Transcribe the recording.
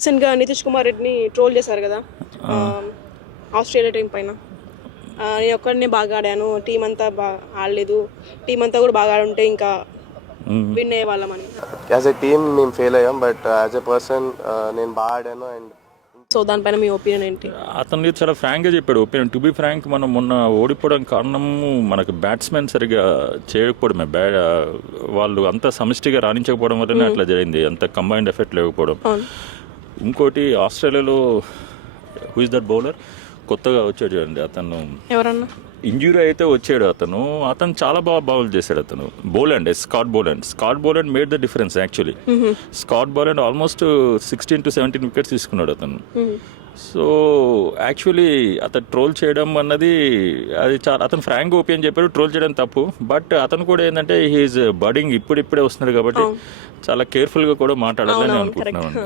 రీసెంట్గా నితీష్ కుమార్ రెడ్డిని ట్రోల్ చేశారు కదా ఆస్ట్రేలియా టీం పైన. నేను ఒక్కడినే బాగా ఆడాను, టీం అంతా ఆడలేదు, టీం అంతా కూడా బాగా ఆడుంటే ఇంకా విన్ అయ్యే వాళ్ళమని. యాజ్ ఎ టీమ్ మేము ఫెయిల్ అయ్యాం, బట్ యాజ్ ఎ పర్సన్ నేను బాగా ఆడాను. అండ్ సో దానిపైన మీ ఒపీనియన్ ఏంటి? అతను చాలా ఫ్రాంక్గా చెప్పాడు ఒపీనియన్. టు బి ఫ్రాంక్, మనం మొన్న ఓడిపోవడం కారణము మనకు బ్యాట్స్మెన్ సరిగా చేయకపోవడమే. వాళ్ళు అంత సమిష్టిగా రాణించకపోవడం వల్లనే అట్లా జరిగింది, అంత కంబైన్డ్ ఎఫెక్ట్ లేకపోవడం. ఇంకోటి ఆస్ట్రేలియాలో హూ ఇస్ దట్ బౌలర్ కొత్తగా వచ్చాడు చూడండి, అతను ఎవరన్నా ఇంజురీ అయితే వచ్చాడు. అతను చాలా బాగా బౌల్ చేశాడు. అతను Scott Boland made the difference actually. Scott Boland almost 16 to 17 wickets తీసుకున్నాడు అతను. సో యాక్చువల్లీ అతను ట్రోల్ చేయడం అన్నది అది చాలా, అతను ఫ్రాంక్ ఒపీనియన్ చెప్పాడు, ట్రోల్ చేయడం తప్పు. బట్ అతను కూడా ఏంటంటే హీఈస్ బర్డింగ్ ఇప్పుడిప్పుడే వస్తున్నాడు కాబట్టి చాలా కేర్ఫుల్గా కూడా మాట్లాడాలని అనుకుంటున్నాను.